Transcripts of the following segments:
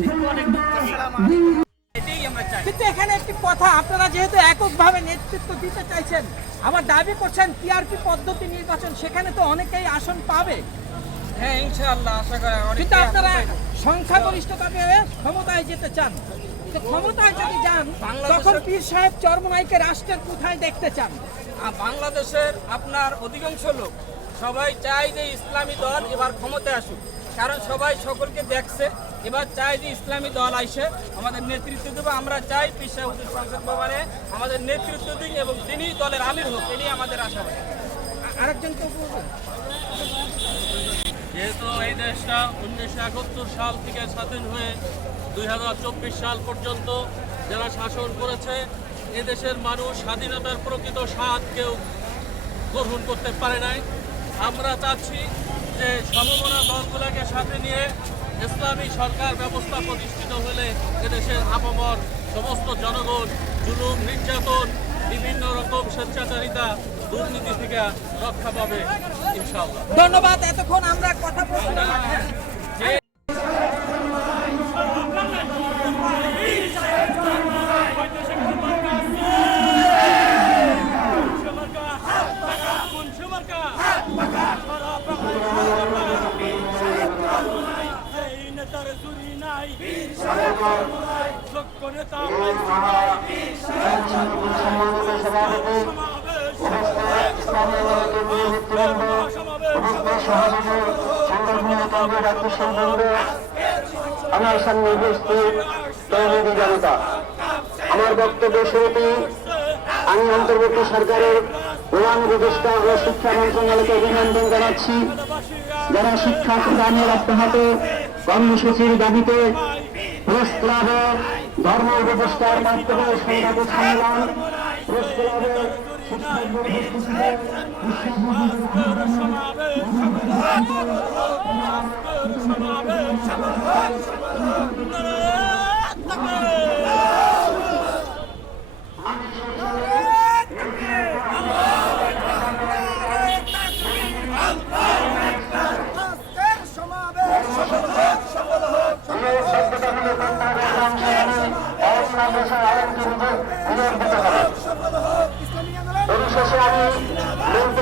ধন্যবাদ জানাচ্ছি আসসালামু আলাইকুম এটাই আমরা চাই। কিন্তু এখানে একটি কথা আপনারা যেহেতু এককভাবে নেতৃত্ব দিতে চাইছেন আবার দাবি করছেন টিআরপি পদ্ধতি নির্বাচন সেখানে তো অনেকেই আসন পাবে। হ্যাঁ ইনশাআল্লাহ আশা করি কিন্তু আপনারা সংখ্যাগরিষ্ঠতাকে ক্ষমতায় যেতে চান। ক্ষমতায় যদি যান তখন পীর সাহেব চরমনাইকে রাষ্ট্রের কোথায় দেখতে চান? বাংলাদেশের আপনার অধিকাংশ লোক সবাই চায় যে ইসলামী দল এবার ক্ষমতায় আসুক। কারণ সবাই সকলকে দেখছে। এবার চাই যে ইসলামী দল আইসে আমাদের নেতৃত্ব দেবে। আমরা চাই পিসা হুজুর সংসদ ভবনে আমাদের নেতৃত্ব দিন এবং তিনি দলের আমির হোক এটাই আমাদের আশা। আরেকজন কেউ যেহেতু এই দেশটা উনিশশো একাত্তর সাল থেকে স্বাধীন হয়ে দুই হাজার চব্বিশ সাল পর্যন্ত যারা শাসন করেছে এদেশের মানুষ স্বাধীনতার প্রকৃত স্বাদ কেউ গ্রহণ করতে পারে নাই। আমরা চাচ্ছি যে সমমনা দলগুলোকে সাথে নিয়ে ইসলামী সরকার ব্যবস্থা প্রতিষ্ঠিত হলে এদেশের আপামর সমস্ত জনগণ জুলুম নির্যাতন বিভিন্ন রকম স্বেচ্ছাচারিতা দুর্নীতি থেকে রক্ষা পাবে ইনশাআল্লাহ। ধন্যবাদ এতক্ষণ আমরা কথা বলছিলাম আমার সামনে উপস্থিত তহবিলি জনতা। আমার বক্তব্য শুরুতে আমি অন্তর্বর্তী সরকারের প্রধান উপদেষ্টা ও শিক্ষা মন্ত্রণালয়কে অভিনন্দন জানাচ্ছি। যারা শিক্ষা প্রদানের হাতে কর্মসূচির দাবিতে প্রেস ক্লাবে ধর্ম উপদেষ্টার মাধ্যমে সংবাদ সম্মেলন প্রেস সমাবেশ শিক্ষকদের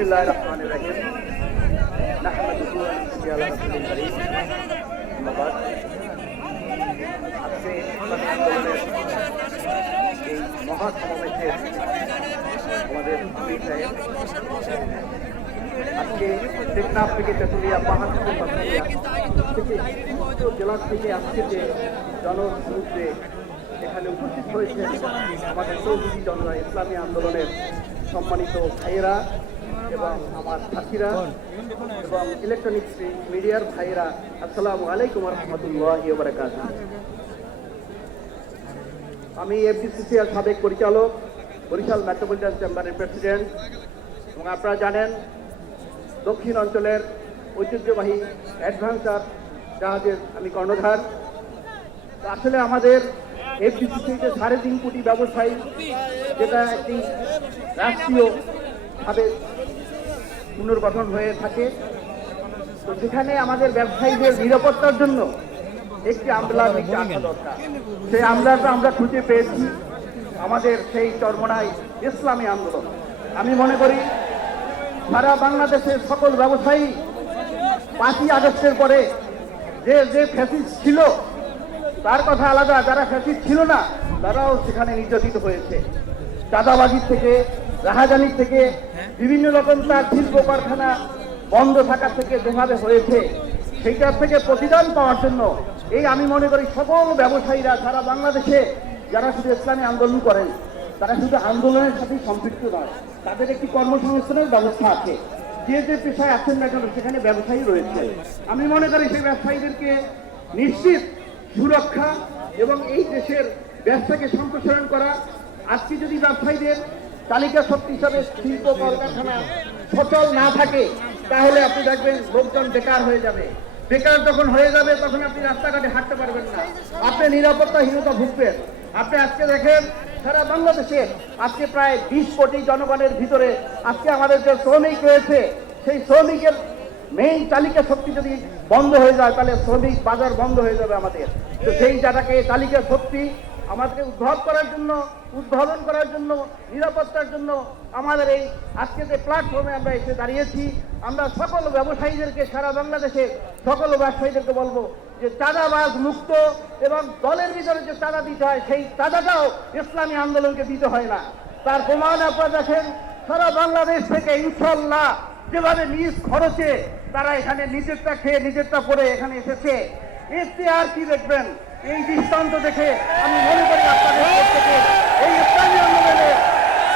বিসমিল্লাহির রহমানির রহিম নাহমাদুহু ওয়া নাসতাঈনুহু আলা রাসূলিল কারীম আম্মাবাদ আজকে এই মহৎ সমাবেশে আমাদের আমির সাহেব আজকে টেকনাফ থেকে তেঁতুলিয়া পাহাড় থেকে জেলা থেকে আজকে যে জনসমুদ্রে আমাদের চৌধুরী জনরা ইসলামী আন্দোলনের সম্মানিত ভাইয়েরা এবং আমার সাথীরা এবং ইলেকট্রনিক্স মিডিয়ার ভাইয়েরা আসসালামু আলাইকুম রহমতুল্লাহ বারাকাত আমি এফডিসিসিআর সাবেক পরিচালক বরিশাল মেট্রোপলিটন চেম্বারের প্রেসিডেন্ট এবং আপনারা জানেন দক্ষিণ অঞ্চলের ঐতিহ্যবাহী অ্যাডভেঞ্চার জাহাজের আমি কর্ণধার। আসলে আমাদের এফডিসিসিতে সাড়ে তিন কোটি ব্যবসায়ী যেটা একটি রাষ্ট্রীয়ভাবে পুনর্গঠন হয়ে থাকে। তো সেখানে আমাদের ব্যবসায়ীদের নিরাপত্তার জন্য একটি একটি দরকার। সেই আমলাটা আমরা খুঁজে পেয়েছি। আমাদের সেই চর্মনায় ইসলামী আন্দোলন। আমি মনে করি, সারা বাংলাদেশের সকল ব্যবসায়ী পাঁচই আগস্টের পরে যে যে ফ্যাসিস ছিল, তার কথা আলাদা। যারা ফ্যাসিস ছিল না, তারাও সেখানে নির্যাতিত হয়েছে। চাঁদাবাজির থেকে রাহাজানির থেকে বিভিন্ন রকম তার শিল্প কারখানা বন্ধ থাকার থেকে যেভাবে হয়েছে। সেইটার থেকে প্রতিদান পাওয়ার জন্য এই আমি মনে করি সকল ব্যবসায়ীরা সারা বাংলাদেশে যারা শুধু ইসলামী আন্দোলন করেন তারা শুধু আন্দোলনের সাথে সম্পৃক্ত নয় তাদের একটি কর্মসংস্থানের ব্যবস্থা আছে। যে যে পেশায় আছেন না কেন সেখানে ব্যবসায়ী রয়েছে। আমি মনে করি সেই ব্যবসায়ীদেরকে নিশ্চিত সুরক্ষা এবং এই দেশের ব্যবসাকে সম্প্রসারণ করা। আজকে যদি ব্যবসায়ীদের তালিকা শক্তি হিসাবে শিল্প কলকারখানা সচল না থাকে, তাহলে আপনি দেখবেন লোকজন বেকার হয়ে যাবে। বেকার যখন হয়ে যাবে, তখন আপনি রাস্তাঘাটে হাঁটতে পারবেন না। আপনি নিরাপত্তাহীনতা ভুগবেন। আপনি আজকে দেখেন, সারা বাংলাদেশে আজকে প্রায় বিশ কোটি জনগণের ভিতরে আজকে আমাদের যে শ্রমিক রয়েছে, সেই শ্রমিকের মেইন তালিকা শক্তি যদি বন্ধ হয়ে যায়, তাহলে শ্রমিক বাজার বন্ধ হয়ে যাবে আমাদের। তো সেই জায়গাকে তালিকা শক্তি আমাদেরকে উদ্ধার করার জন্য, উদ্ভাবন করার জন্য, নিরাপত্তার জন্য আমাদের এই আজকে যে প্ল্যাটফর্মে আমরা এসে দাঁড়িয়েছি, আমরা সকল ব্যবসায়ীদেরকে সারা বাংলাদেশে সকল ব্যবসায়ীদেরকে বলব যে চাঁদাবাজ মুক্ত এবং দলের ভিতরে যে চাঁদা দিতে হয়, সেই চাঁদাটাও ইসলামী আন্দোলনকে দিতে হয় না। তার প্রমাণ আপনারা দেখেন, সারা বাংলাদেশ থেকে ইনশাল্লাহ যেভাবে নিজ খরচে তারা এখানে নিজেরটা খেয়ে নিজেরটা পরে এখানে এসেছে। এতে আর কি দেখবেন? এই দৃষ্টান্ত দেখে আমি মনে করি আপনাদের এই ইসলামী আন্দোলনের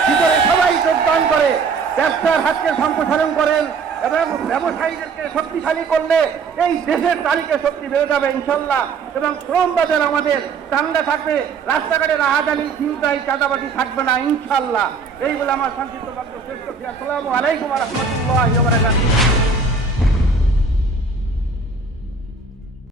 ভিতরে সবাই যোগদান করে, ব্যবসার হাতকে সম্প্রসারণ করেন এবং ব্যবসায়ীদেরকে শক্তিশালী করলে এই দেশের তারিখে শক্তি বেড়ে যাবে ইনশাল্লাহ। এবং শ্রম বাজার আমাদের চাঙ্গা থাকবে রাস্তাঘাটে রাহাজানি চিন্তায় চাঁদাবাজি থাকবে না ইনশাল্লাহ। এইগুলো আমার সংক্ষিপ্ত বক্তব্য শেষ আসসালামু আলাইকুম রহমতুল্লাহ